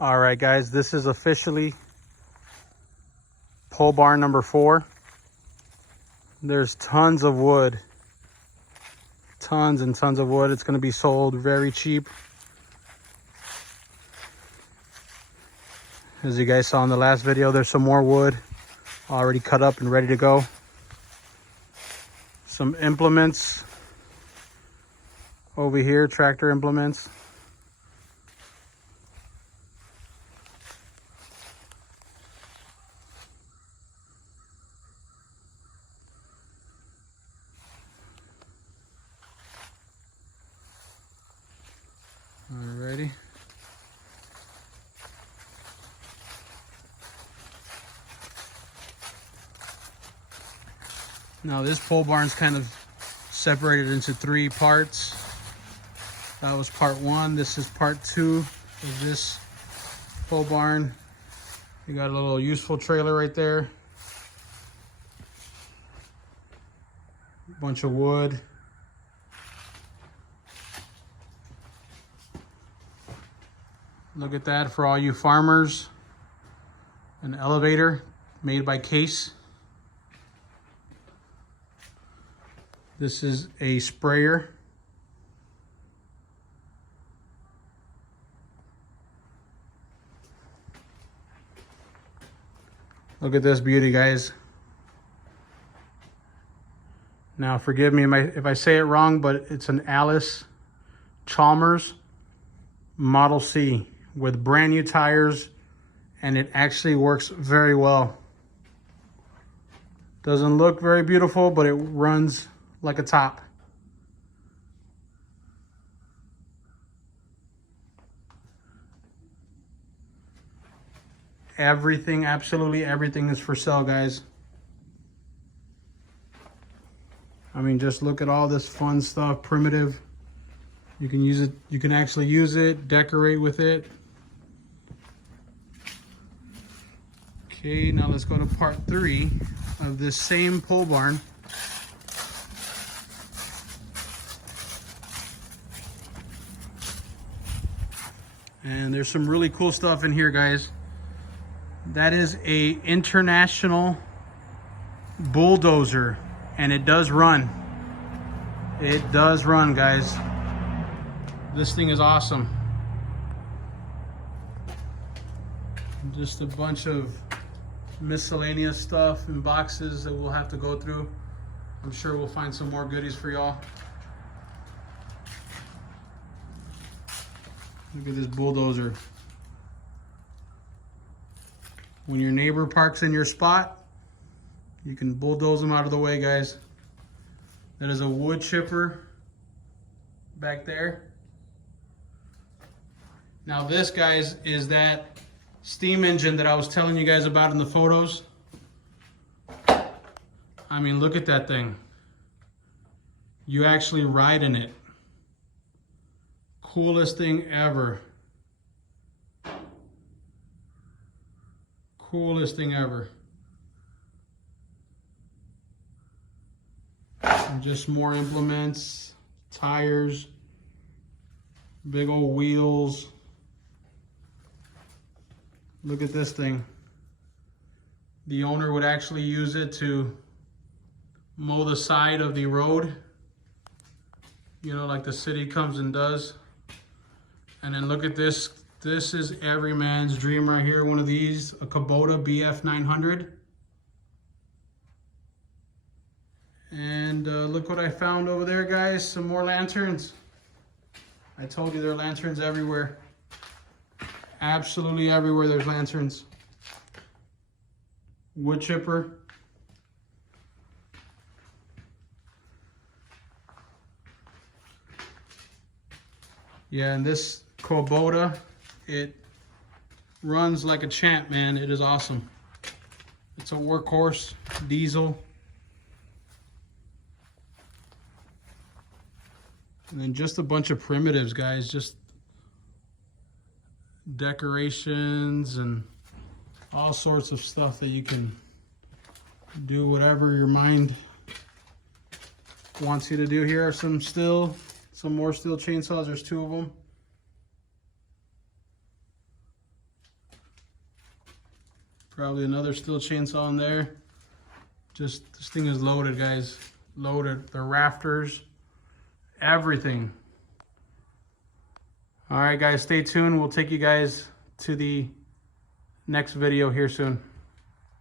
All right, guys, this is officially pole barn number 4. There's tons of wood, tons and tons of wood. It's going to be sold very cheap. As you guys saw in the last video, there's some more wood already cut up and ready to go. Some implements over here, tractor implements. Alrighty. Now this pole barn's kind of separated into 3 parts. That was part 1. This is part 2 of this pole barn. You got a little useful trailer right there. A bunch of wood. Look at that for all you farmers. An elevator made by Case. This is a sprayer. Look at this beauty, guys. Now forgive me if I say it wrong, but it's an Alice Chalmers Model C with brand new tires, and it actually works very well. Doesn't look very beautiful, but it runs like a top. Everything, absolutely everything is for sale, guys. I mean, just look at all this fun stuff, primitive. You can use it, you can actually use it, decorate with it. Okay, now let's go to part 3 of this same pole barn. And there's some really cool stuff in here, guys. That is a international bulldozer, and it does run. It does run, guys. This thing is awesome. Just a bunch of miscellaneous stuff in boxes that we'll have to go through. I'm sure we'll find some more goodies for y'all. Look at this bulldozer. When your neighbor parks in your spot, you can bulldoze them out of the way, guys. That is a wood chipper back there. Now this, guys, is that steam engine that I was telling you guys about in the photos. I mean, look at that thing. You actually ride in it. Coolest thing ever. Coolest thing ever. And just more implements, tires, big old wheels. Look at this thing. The owner would actually use it to mow the side of the road. You know, like the city comes and does. And then look at this. This is every man's dream right here. One of these, a Kubota BF 900. And look what I found over there, guys. Some more lanterns. I told you there are lanterns everywhere. Absolutely everywhere there's lanterns. Wood chipper. Yeah, and this Kubota, it runs like a champ, man. It is awesome. It's a workhorse, diesel. And then just a bunch of primitives, guys. Just decorations and all sorts of stuff that you can do whatever your mind wants you to do. Here are some more steel chainsaws. There's 2 of them. Probably another steel chainsaw in there. Just, this thing is loaded, guys. Loaded. The rafters, everything. All right, guys, stay tuned. We'll take you guys to the next video here soon.